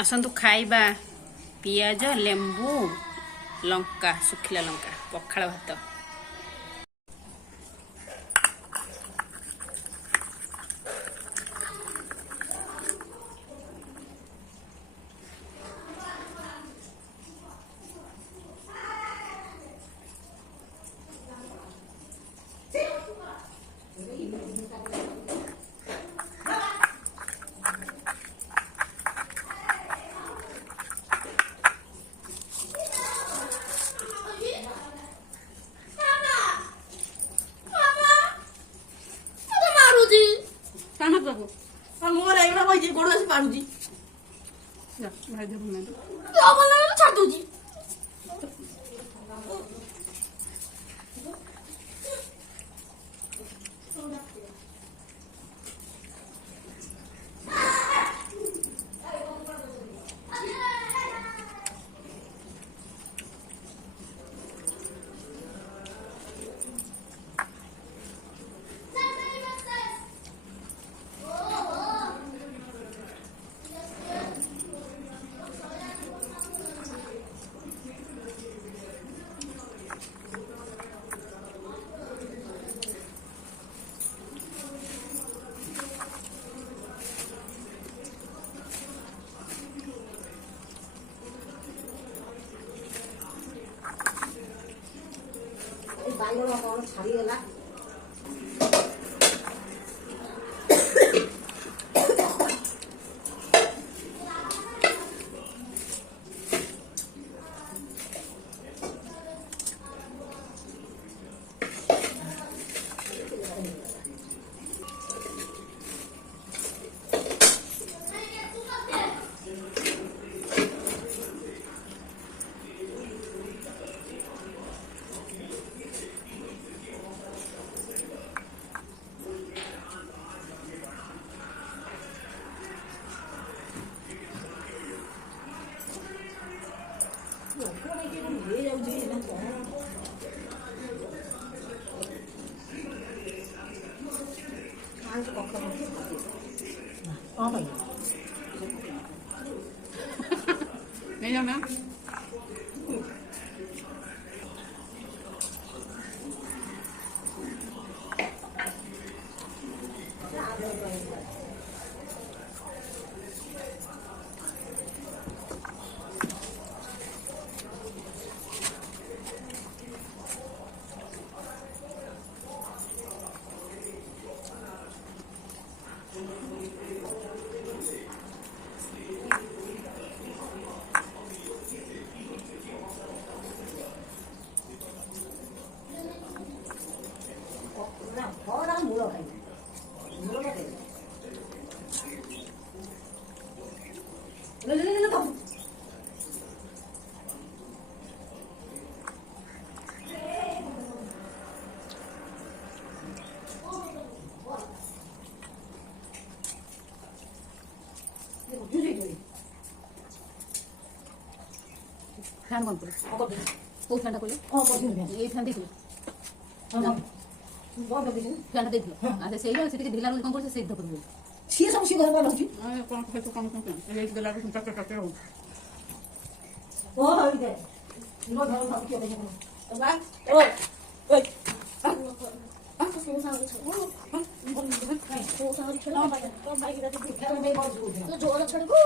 आसतु खाइबा पियाज लेंबू लंका सुखिला लंका पखाड़ भात। ବାଇଗଣ କଣ ଛାଡ଼ିଗଲା। नहीं जाना फैन बंद करो तो फैन को ये फैन देखिए फैन देखिए अच्छा से से ढिला कौन कर से धर सी सब सी घर रहउची कौन कह तो कौन ये गला को टक टक हो ओ होई दे नो धर सब के देखो बा ओ ओए तो सारी छोड़ तो बाइक तो जोर छोड़ को